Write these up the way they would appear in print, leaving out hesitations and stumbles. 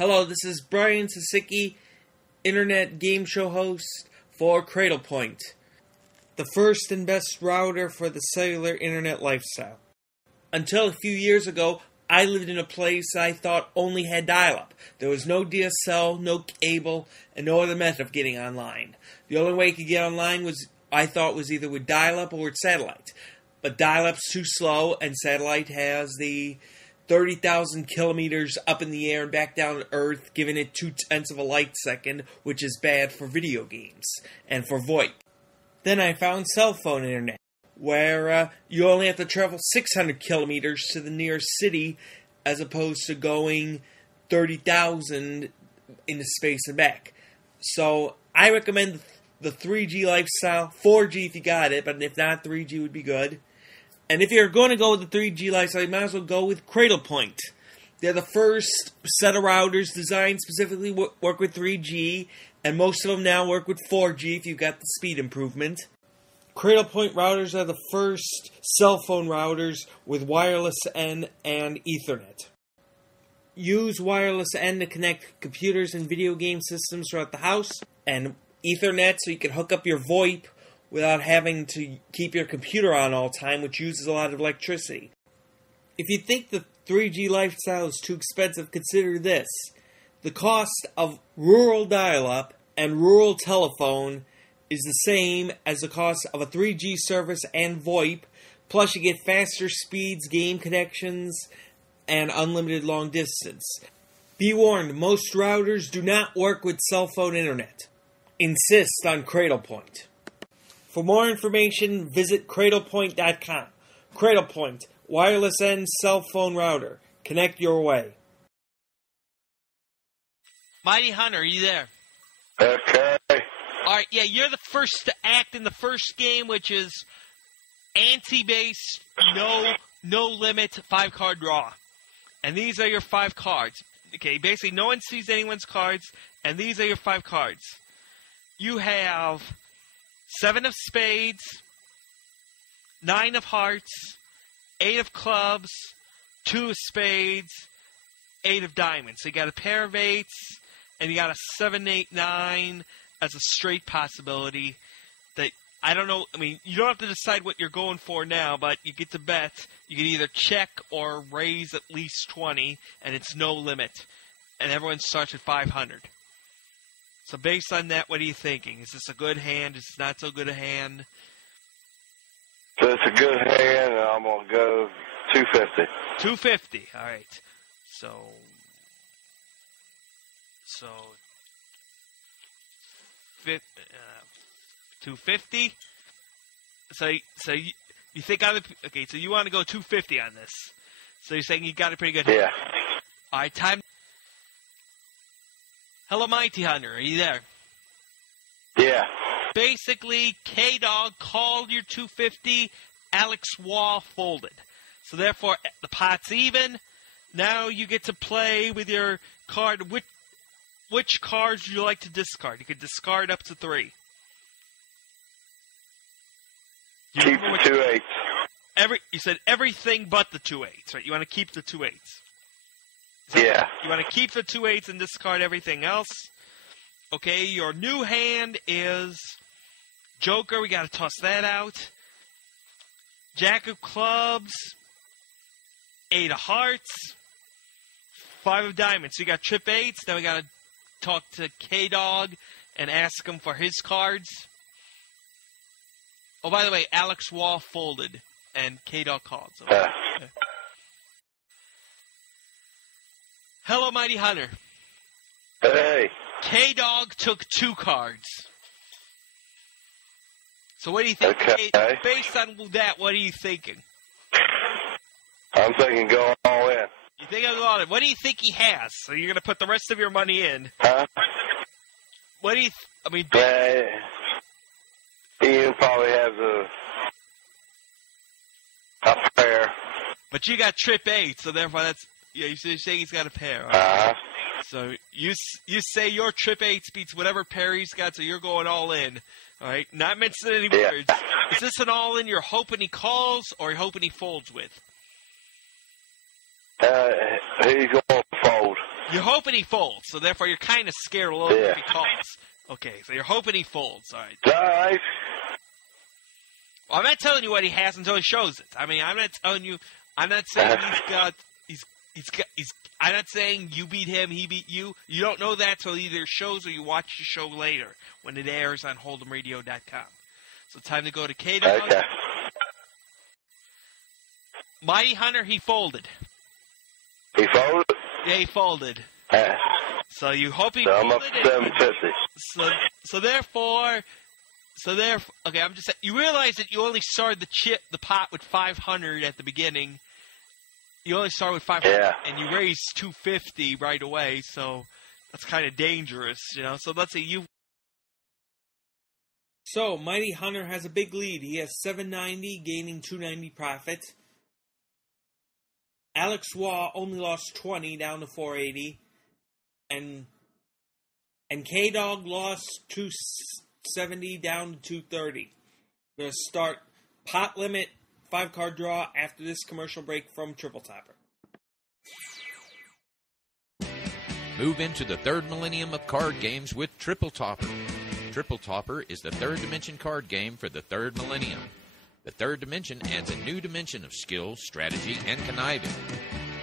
Hello, this is Brian Sasicki, internet game show host for Cradlepoint, the first and best router for the cellular internet lifestyle. Until a few years ago, I lived in a place I thought only had dial-up. There was no DSL, no cable, and no other method of getting online. The only way you could get online I thought was either with dial-up or with satellite. But dial-up's too slow, and satellite has the 30,000 kilometers up in the air and back down to Earth, giving it 0.2 of a light second, which is bad for video games and for VoIP. Then I found cell phone internet, where you only have to travel 600 kilometers to the nearest city, as opposed to going 30,000 into space and back. So I recommend the 3G lifestyle, 4G if you got it, but if not, 3G would be good. And if you're going to go with the 3G lifestyle, you might as well go with Cradlepoint. They're the first set of routers designed specifically work with 3G, and most of them now work with 4G if you've got the speed improvement. Cradlepoint routers are the first cell phone routers with wireless N and Ethernet. Use wireless N to connect computers and video game systems throughout the house, and Ethernet so you can hook up your VoIP without having to keep your computer on all the time, which uses a lot of electricity. If you think the 3G lifestyle is too expensive, consider this. The cost of rural dial-up and rural telephone is the same as the cost of a 3G service and VoIP, plus you get faster speeds, game connections, and unlimited long distance. Be warned, most routers do not work with cell phone internet. Insist on Cradlepoint. For more information, visit cradlepoint.com. Cradlepoint, wireless N cell phone router. Connect your way. MightyHunter, are you there? Okay. Alright, yeah, you're the first to act in the first game, which is ante-based, no limit, 5-card draw. And these are your 5 cards. Okay, basically no one sees anyone's cards, and these are your 5 cards. You have 7 of spades, 9 of hearts, 8 of clubs, 2 of spades, 8 of diamonds. So you got a pair of 8s, and you got a 7, 8, 9 as a straight possibility. That I don't know. I mean, you don't have to decide what you're going for now, but you get to bet. You can either check or raise at least 20, and it's no limit. And everyone starts at 500. So based on that, what are you thinking? Is this a good hand? Is this not so good a hand? So it's a good hand, and I'm going to go 250. 250. All right. So 250. So you think okay? So you want to go 250 on this? So you're saying you got a pretty good hand? Yeah. All right. Time. Hello, MightyHunter. Are you there? Yeah. Basically, K-Dog called your 250. Alex Wall folded. So therefore, the pot's even. Now you get to play with your card. Which cards would you like to discard? You could discard up to 3. Keep the 2 8s. You said everything but the 2 8s, right? You want to keep the 2 8s. Yeah. You want to keep the 2 8s and discard everything else. Okay, your new hand is Joker. We got to toss that out. Jack of clubs. 8 of hearts. 5 of diamonds. So you got trip 8s. Then we got to talk to K-Dog and ask him for his cards. Oh, by the way, Alex Wall folded and K-Dog called. So. Okay. Hello, MightyHunter. Hey. K-Dog took 2 cards. So what do you think? Okay. Based on that, what are you thinking? I'm thinking go all in. You think I'll go all in. What do you think he has? So you're going to put the rest of your money in. Huh? What do you... He probably has a pair. But you got trip 8, so therefore that's... Yeah, you're saying he's got a pair. Right? Uh-huh. So you say your trip 8 beats whatever pair he's got, so you're going all in. All right? Not mentioning any words. Is this an all in you're hoping he calls or you're hoping he folds with? He's going to fold. You're hoping he folds, so therefore you're kind of scared a little bit if he calls. Okay, so you're hoping he folds. All right. All right. Well, I'm not telling you what he has until he shows it. I mean, I'm not telling you. I'm not saying I'm not saying you beat him, he beat you. You don't know that till either shows or you watch the show later when it airs on Hold'emRadio.com. So time to go to K-Dog. Okay. Mighty Hunter, he folded. He folded? Yeah, he folded. So you hope he So folded. I'm up to 750. So therefore, okay, I'm just saying, you realize that you only started the pot with 500 at the beginning. You only start with 500, and you raise 250 right away, so that's kind of dangerous, you know. So let's say you. So Mighty Hunter has a big lead. He has 790, gaining 290 profit. Alex Waugh only lost 20, down to 480, and K-Dog lost 270, down to 230. We're gonna start pot limit 5-card draw after this commercial break from Triple Topper. Move into the third millennium of card games with Triple Topper. Triple Topper is the third dimension card game for the third millennium. The third dimension adds a new dimension of skill, strategy, and conniving.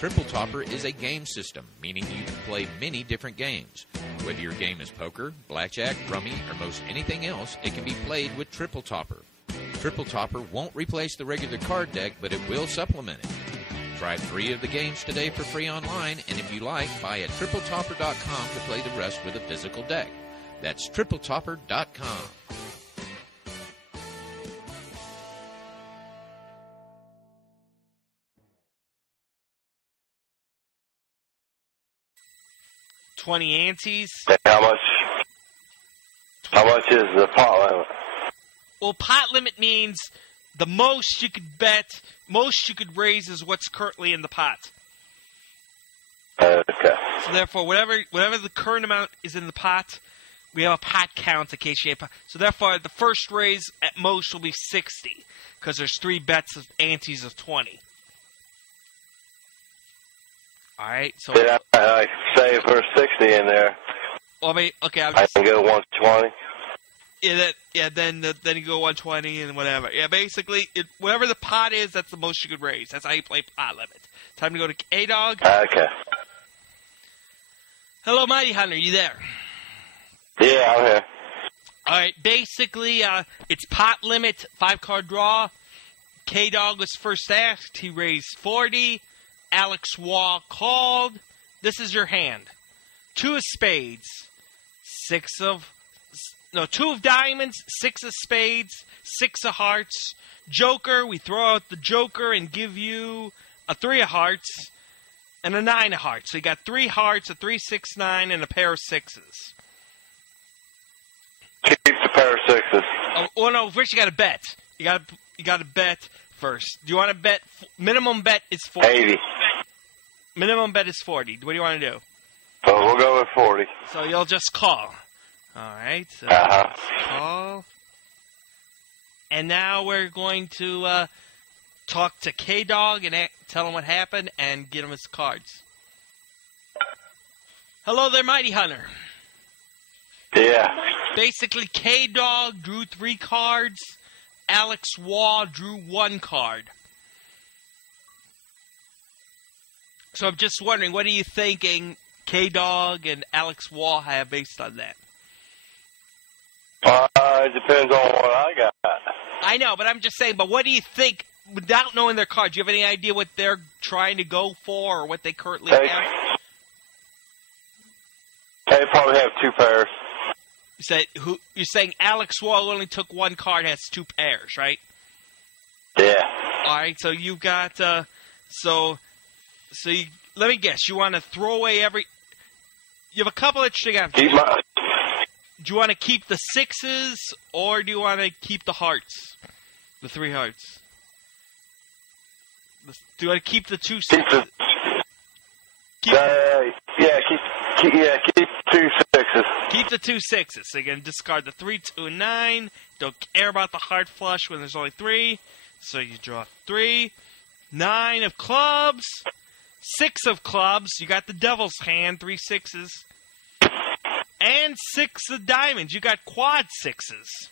Triple Topper is a game system, meaning you can play many different games. Whether your game is poker, blackjack, rummy, or most anything else, it can be played with Triple Topper. Triple Topper won't replace the regular card deck, but it will supplement it. Try 3 of the games today for free online, and if you like, buy at TripleTopper.com to play the rest with a physical deck. That's TripleTopper.com. $20 antes. How much is the pot limit? Well, pot limit means the most you could bet, most you could raise is what's currently in the pot. Okay. So therefore, whatever the current amount is in the pot, we have a pot count in case you have pot. So therefore, the first raise at most will be 60 because there's 3 bets of antes of 20. All right. So Did I say for 60 in there? Well, I mean, okay. I can go 120. Yeah, then you go 120 and whatever. Yeah, basically, whatever the pot is, that's the most you could raise. That's how you play pot limit. Time to go to A-Dog. Okay. Hello, Mighty Hunter. You there? Yeah, I'm here. All right. Basically, it's pot limit, 5-card draw. K-Dog was first asked. He raised 40. Alex Waugh called. This is your hand. 2 of spades. 2 of diamonds, 6 of spades, 6 of hearts. Joker, we throw out the Joker and give you a 3 of hearts and a 9 of hearts. So you got 3 hearts, a 3, 6, 9, and a pair of 6s. Keep the pair of 6s. Oh no! First you got to bet. You got to bet first. Do you want to bet? Minimum bet is 40. 80. Minimum bet is 40. What do you want to do? So we'll go with 40. So you'll just call. All right. So call. And now we're going to talk to K-Dog and tell him what happened and get him his cards. Hello there, Mighty Hunter. Yeah. Basically, K-Dog drew 3 cards. Alex Waugh drew 1 card. So I'm just wondering, what are you thinking K-Dog and Alex Waugh have based on that? It depends on what I got. I know, but I'm just saying, but what do you think, without knowing their cards, do you have any idea what they're trying to go for or what they currently have? They probably have 2 pairs. You're saying Alex Waugh only took 1 card, has 2 pairs, right? Yeah. All right, so you got, let me guess, you want to throw away you have a couple interesting options. Do you want to keep the 6s, or do you want to keep the hearts? The 3 hearts. Do you want to keep the 2 6s? Keep 2 6s. Keep the 2 6s. So you're going to discard the 3, 2, and 9. Don't care about the heart flush when there's only 3. So you draw 3. 9 of clubs. 6 of clubs. You got the devil's hand, 3 6s. And 6 of diamonds. You got quad 6s.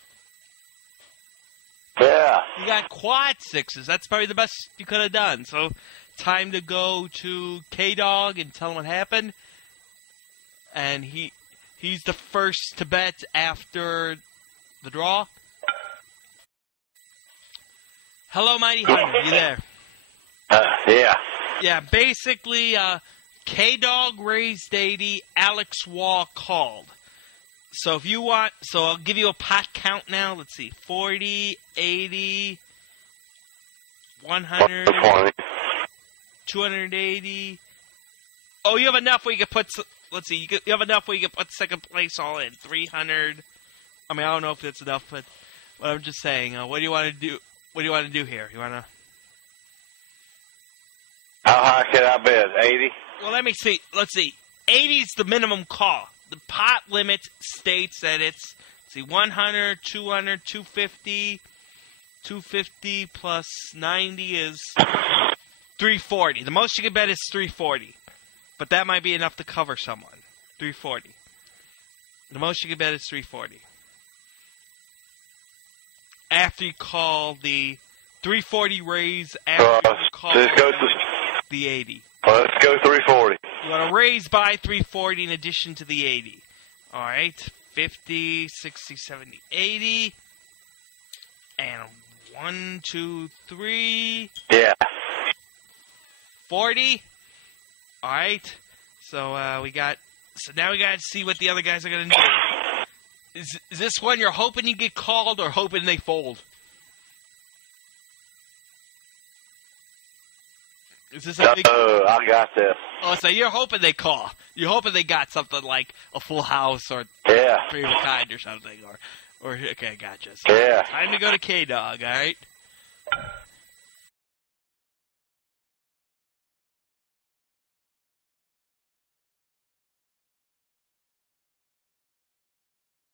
Yeah. You got quad 6s. That's probably the best you could have done. So, time to go to K-Dog and tell him what happened. And he's the first to bet after the draw. Hello, Mighty Hunter. You there? Yeah. Yeah, basically, K-Dog raised 80, Alex Wall called. So if you want, so I'll give you a pot count now. Let's see, 40, 80, 100, 280. Oh, you have enough where you can put, let's see, you have enough where you can put second place all in, 300. I mean, I don't know if that's enough, but I'm just saying, what do you want to do? What do you want to do here? You want to... How high can I bet? 80? Well, let me see. Let's see. 80 is the minimum call. The pot limit states that it's, let's see, 100, 200, 250. 250 plus 90 is 340. The most you can bet is 340. But that might be enough to cover someone. 340. The most you can bet is 340. After you call the 340 raise, after you call the 80. Let's go 340. You want to raise by 340 in addition to the 80. All right. 50, 60, 70, 80. And 1, 2, 3. Yeah. 40. All right. So now we got to see what the other guys are going to do. Is this one you're hoping you get called or hoping they fold? Is this a big... I got this. Oh, so you're hoping they call. You're hoping they got something like a full house or Yeah. 3 of a kind or something. Or okay, gotcha. So Yeah. time to go to K-Dog, all right?